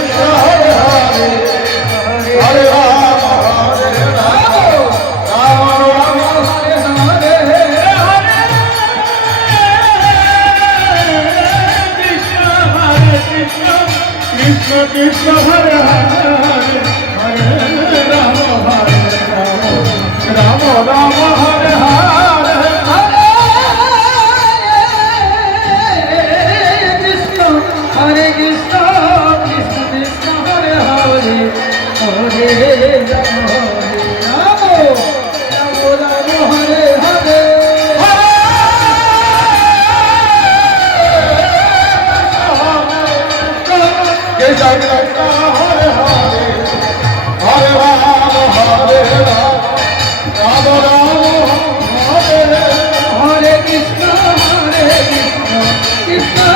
Krishna Hare Hare Hare Rama Hare Rama Rama Rama Hare Hare Hare Krishna Hare Krishna Krishna Krishna Hare Hare Hare Rama Hare Rama Rama Rama Hare Hare Jai Krishna Hare Hare Hare Rama Hare Rama Rama Rama Hare Hare Krishna Krishna